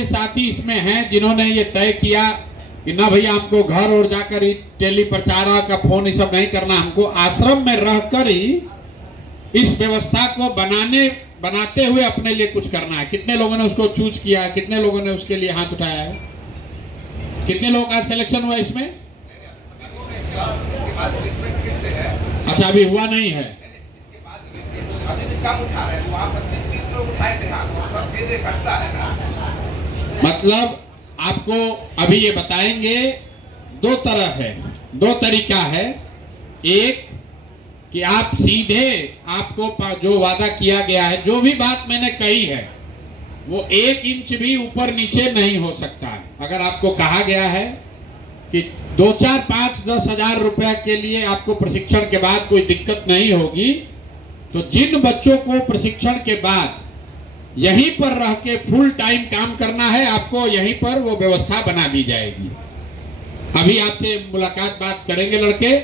साथी इसमें हैं जिन्होंने ये तय किया कि ना भैया हमको घर और जाकर ही टेली प्रचारक का फोन ये सब नहीं करना, हमको आश्रम में रहकर ही इस व्यवस्था को बनाते हुए अपने लिए कुछ करना है। कितने लोगों ने उसको चूज किया, कितने लोगों ने उसके लिए हाथ उठाया है, कितने लोगों का सिलेक्शन हुआ इसमें? अच्छा, अभी हुआ नहीं है। मतलब आपको अभी ये बताएंगे, दो तरह है, दो तरीका है। एक कि आप सीधे, आपको जो वादा किया गया है, जो भी बात मैंने कही है वो 1 इंच भी ऊपर नीचे नहीं हो सकता है। अगर आपको कहा गया है कि 2, 4, 5, 10 हजार रुपया के लिए आपको प्रशिक्षण के बाद कोई दिक्कत नहीं होगी, तो जिन बच्चों को प्रशिक्षण के बाद यहीं पर रह के फुल टाइम काम करना है, आपको यहीं पर वो व्यवस्था बना दी जाएगी। अभी आपसे मुलाकात बात करेंगे लड़के।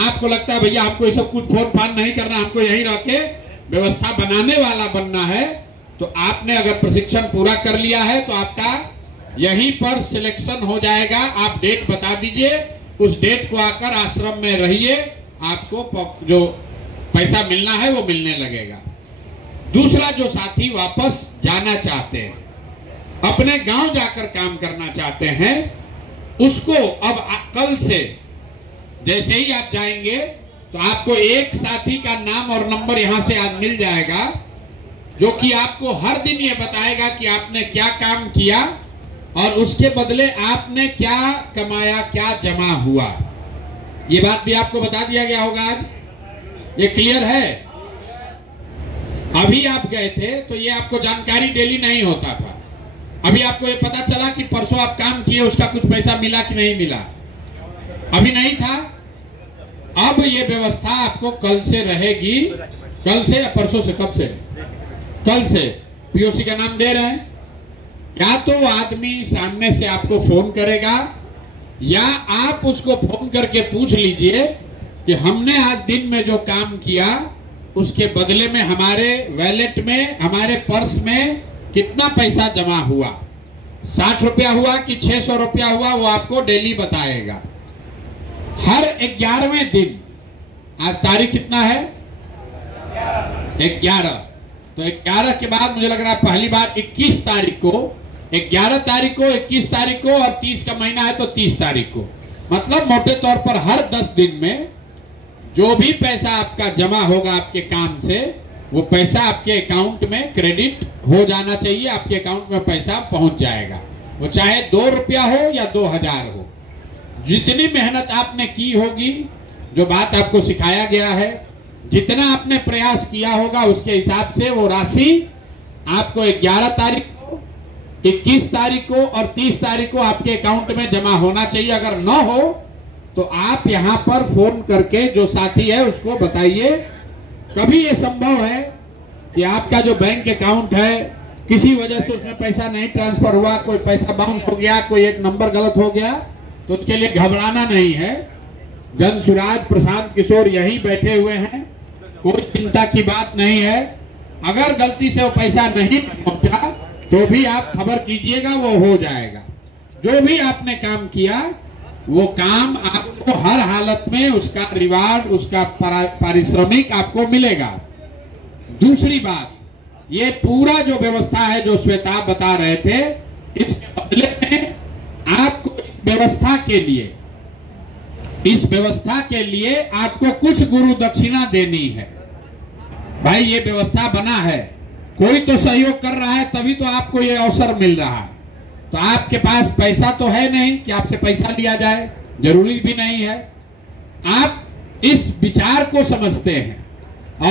आपको लगता है भैया हमको ये सब कुछ फोन फान नहीं करना, हमको यहीं रह के व्यवस्था बनाने वाला बनना है, तो आपने अगर प्रशिक्षण पूरा कर लिया है तो आपका यहीं पर सिलेक्शन हो जाएगा। आप डेट बता दीजिए, उस डेट को आकर आश्रम में रहिए, आपको जो पैसा मिलना है वो मिलने लगेगा। दूसरा, जो साथी वापस जाना चाहते हैं, अपने गांव जाकर काम करना चाहते हैं, उसको अब कल से जैसे ही आप जाएंगे तो आपको एक साथी का नाम और नंबर यहां से आज मिल जाएगा, जो कि आपको हर दिन ये बताएगा कि आपने क्या काम किया और उसके बदले आपने क्या कमाया, क्या जमा हुआ। ये बात भी आपको बता दिया गया होगा आज। ये क्लियर है? अभी आप गए थे तो ये आपको जानकारी डेली नहीं होता था। अभी आपको ये पता चला कि परसों आप काम किए, उसका कुछ पैसा मिला कि नहीं मिला, अभी नहीं था। अब ये व्यवस्था आपको कल से रहेगी। कल से या परसों से? कब से? कल से। पीओसी का नाम दे रहे हैं। या तो आदमी सामने से आपको फोन करेगा, या आप उसको फोन करके पूछ लीजिए कि हमने आज दिन में जो काम किया उसके बदले में हमारे वैलेट में, हमारे पर्स में कितना पैसा जमा हुआ, 60 रुपया हुआ कि 600 रुपया हुआ, वो आपको डेली बताएगा। हर 11वें दिन, आज तारीख कितना है? 11। तो 11 के बाद मुझे लग रहा है पहली बार 21 तारीख को, 11 तारीख को, 21 तारीख को और 30 का महीना है तो 30 तारीख को, मतलब मोटे तौर पर हर 10 दिन में जो भी पैसा आपका जमा होगा आपके काम से, वो पैसा आपके अकाउंट में क्रेडिट हो जाना चाहिए। आपके अकाउंट में पैसा पहुंच जाएगा, वो चाहे 2 रुपया हो या 2000 हो। जितनी मेहनत आपने की होगी, जो बात आपको सिखाया गया है, जितना आपने प्रयास किया होगा, उसके हिसाब से वो राशि आपको 11 तारीख को, 21 तारीख को और 30 तारीख को आपके अकाउंट में जमा होना चाहिए। अगर न हो तो आप यहां पर फोन करके जो साथी है उसको बताइए। कभी ये संभव है कि आपका जो बैंक अकाउंट है किसी वजह से उसमें पैसा नहीं ट्रांसफर हुआ, कोई पैसा बाउंस हो गया, कोई एक नंबर गलत हो गया, तो उसके लिए घबराना नहीं है। जन सुराज प्रशांत किशोर यहीं बैठे हुए हैं, कोई चिंता की बात नहीं है। अगर गलती से वो पैसा नहीं पहुंचा तो भी आप खबर कीजिएगा, वो हो जाएगा। जो भी आपने काम किया वो काम आपको हर हालत में उसका रिवार्ड, उसका पारिश्रमिक आपको मिलेगा। दूसरी बात, ये पूरा जो व्यवस्था है जो श्वेता बता रहे थे, इसके बदले में आपको इस व्यवस्था के लिए आपको कुछ गुरु दक्षिणा देनी है। भाई ये व्यवस्था बना है, कोई तो सहयोग कर रहा है, तभी तो आपको ये अवसर मिल रहा है। तो आपके पास पैसा तो है नहीं कि आपसे पैसा लिया जाए, जरूरी भी नहीं है। आप इस विचार को समझते हैं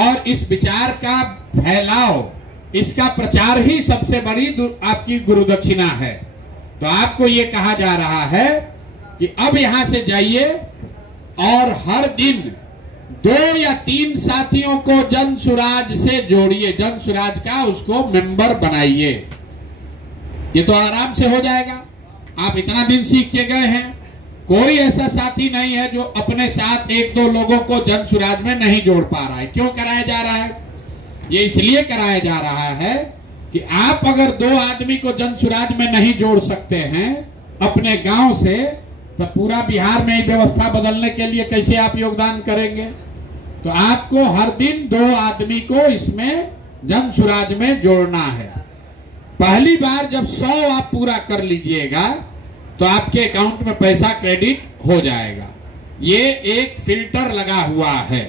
और इस विचार का फैलाव, इसका प्रचार ही सबसे बड़ी आपकी गुरु दक्षिणा है। तो आपको ये कहा जा रहा है कि अब यहां से जाइए और हर दिन 2 या 3 साथियों को जन सुराज से जोड़िए, जन सुराज का उसको मेंबर बनाइए। ये तो आराम से हो जाएगा। आप इतना दिन सीख के गए हैं, कोई ऐसा साथी नहीं है जो अपने साथ 1-2 लोगों को जन सुराज में नहीं जोड़ पा रहा है। क्यों कराया जा रहा है? ये इसलिए कराया जा रहा है कि आप अगर 2 आदमी को जन सुराज में नहीं जोड़ सकते हैं अपने गांव से, तो पूरा बिहार में व्यवस्था बदलने के लिए कैसे आप योगदान करेंगे? तो आपको हर दिन 2 आदमी को इसमें जन सुराज में जोड़ना है। पहली बार जब 100 आप पूरा कर लीजिएगा तो आपके अकाउंट में पैसा क्रेडिट हो जाएगा। ये एक फिल्टर लगा हुआ है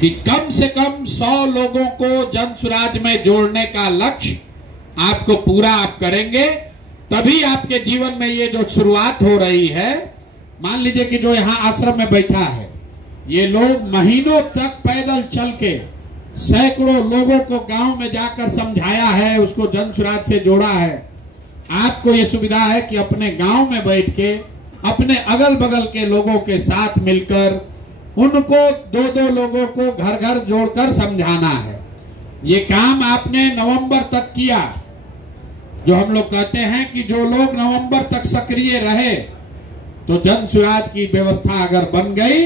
कि कम से कम 100 लोगों को जन सुराज में जोड़ने का लक्ष्य आपको पूरा आप करेंगे, तभी आपके जीवन में ये जो शुरुआत हो रही है। मान लीजिए कि जो यहाँ आश्रम में बैठा है, ये लोग महीनों तक पैदल चल के सैकड़ों लोगों को गांव में जाकर समझाया है, उसको जन सुराज से जोड़ा है। आपको ये सुविधा है कि अपने गांव में बैठ के अपने अगल बगल के लोगों के साथ मिलकर उनको 2-2 लोगों को घर घर जोड़कर समझाना है। ये काम आपने नवंबर तक किया। जो हम लोग कहते हैं कि जो लोग नवंबर तक सक्रिय रहे, तो जन सुराज की व्यवस्था अगर बन गई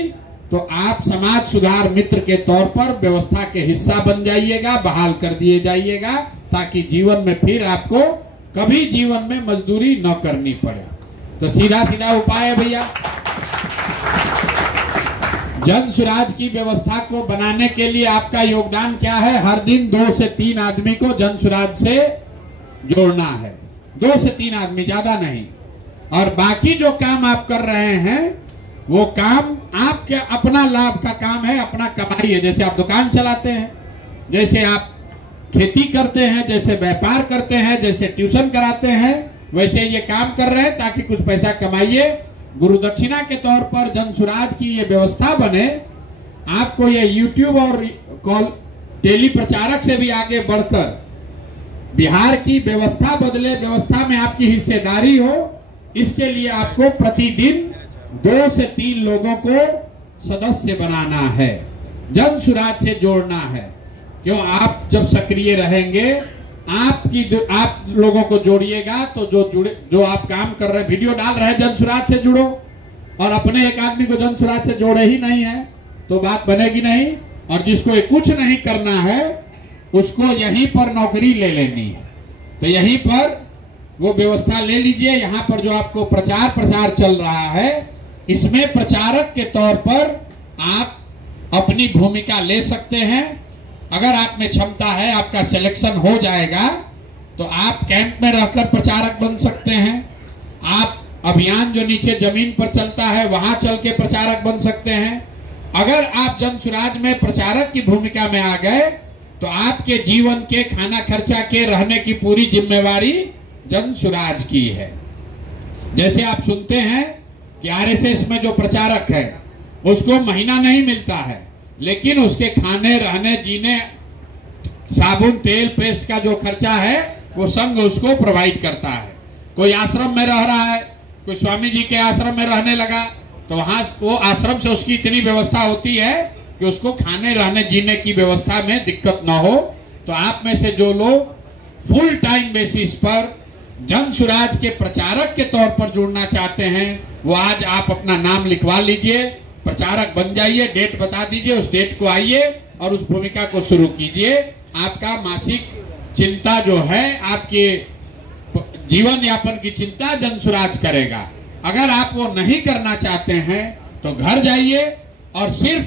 तो आप समाज सुधार मित्र के तौर पर व्यवस्था के हिस्सा बन जाइएगा, बहाल कर दिए जाइएगा, ताकि जीवन में फिर आपको कभी जीवन में मजदूरी न करनी पड़े। तो सीधा सीधा उपाय है भैया, जन सुराज की व्यवस्था को बनाने के लिए आपका योगदान क्या है? हर दिन 2 से 3 आदमी को जन सुराज से जोड़ना है। 2 से 3 आदमी, ज्यादा नहीं। और बाकी जो काम आप कर रहे हैं वो काम आपके अपना लाभ का काम है, अपना कमाई है। जैसे आप दुकान चलाते हैं, जैसे आप खेती करते हैं, जैसे व्यापार करते हैं, जैसे ट्यूशन कराते हैं, वैसे ये काम कर रहे हैं ताकि कुछ पैसा कमाइए। गुरु दक्षिणा के तौर पर जन सुराज की ये व्यवस्था बने। आपको ये यूट्यूब और कॉल टेली प्रचारक से भी आगे बढ़कर बिहार की व्यवस्था बदले, व्यवस्था में आपकी हिस्सेदारी हो, इसके लिए आपको प्रतिदिन 2 से 3 लोगों को सदस्य बनाना है, जन सुराज से जोड़ना है। क्यों? आप जब सक्रिय रहेंगे, आप लोगों को जोड़िएगा तो जो आप काम कर रहे हैं, वीडियो डाल रहे हैं, जन सुराज से जुड़ो। और अपने एक आदमी को जन सुराज से जोड़े ही नहीं है तो बात बनेगी नहीं। और जिसको कुछ नहीं करना है उसको यहीं पर नौकरी ले लेनी है, तो यहीं पर वो व्यवस्था ले लीजिए। यहाँ पर जो आपको प्रचार प्रसार चल रहा है, इसमें प्रचारक के तौर पर आप अपनी भूमिका ले सकते हैं। अगर आप में क्षमता है, आपका सिलेक्शन हो जाएगा तो आप कैंप में रहकर प्रचारक बन सकते हैं। आप अभियान जो नीचे जमीन पर चलता है वहां चल के प्रचारक बन सकते हैं। अगर आप जन सुराज में प्रचारक की भूमिका में आ गए तो आपके जीवन के खाना खर्चा के रहने की पूरी जिम्मेवारी जन सुराज की है। जैसे आप सुनते हैं कि आरएसएस में जो प्रचारक है उसको महीना नहीं मिलता है, लेकिन उसके खाने, रहने, जीने, साबुन, तेल, पेस्ट का जो खर्चा है वो संघ उसको प्रोवाइड करता है। कोई आश्रम में रह रहा है, कोई स्वामी जी के आश्रम में रहने लगा, तो वहां वो आश्रम से उसकी इतनी व्यवस्था होती है कि उसको खाने, रहने, जीने की व्यवस्था में दिक्कत ना हो। तो आप में से जो लोग फुल टाइम बेसिस पर जन सुराज के प्रचारक के तौर पर जुड़ना चाहते हैं, वो आज आप अपना नाम लिखवा लीजिए, प्रचारक बन जाइए, डेट बता दीजिए, उस डेट को आइए और उस भूमिका को शुरू कीजिए। आपका मासिक चिंता जो है, आपके जीवन यापन की चिंता जन सुराज करेगा। अगर आप वो नहीं करना चाहते हैं तो घर जाइए और सिर्फ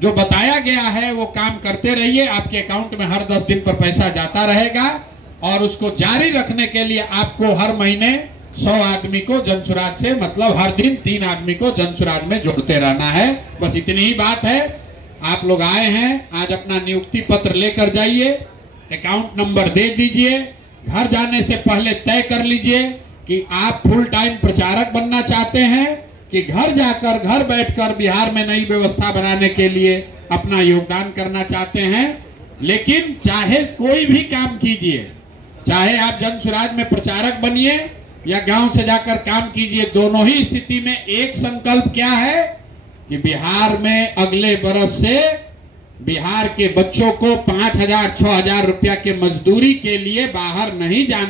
जो बताया गया है वो काम करते रहिए। आपके अकाउंट में हर 10 दिन पर पैसा जाता रहेगा और उसको जारी रखने के लिए आपको हर महीने 100 आदमी को जन सुराज से, मतलब हर दिन 3 आदमी को जन सुराज में जोड़ते रहना है। बस इतनी ही बात है। आप लोग आए हैं, आज अपना नियुक्ति पत्र लेकर जाइए, अकाउंट नंबर दे दीजिए। घर जाने से पहले तय कर लीजिए कि आप फुल टाइम प्रचारक बनना चाहते हैं कि घर जाकर, घर बैठकर बिहार में नई व्यवस्था बनाने के लिए अपना योगदान करना चाहते हैं। लेकिन चाहे कोई भी काम कीजिए, चाहे आप जन सुराज में प्रचारक बनिए या गांव से जाकर काम कीजिए, दोनों ही स्थिति में एक संकल्प क्या है कि बिहार में अगले बरस से बिहार के बच्चों को 5,000 6,000 रुपया के मजदूरी के लिए बाहर नहीं जाना।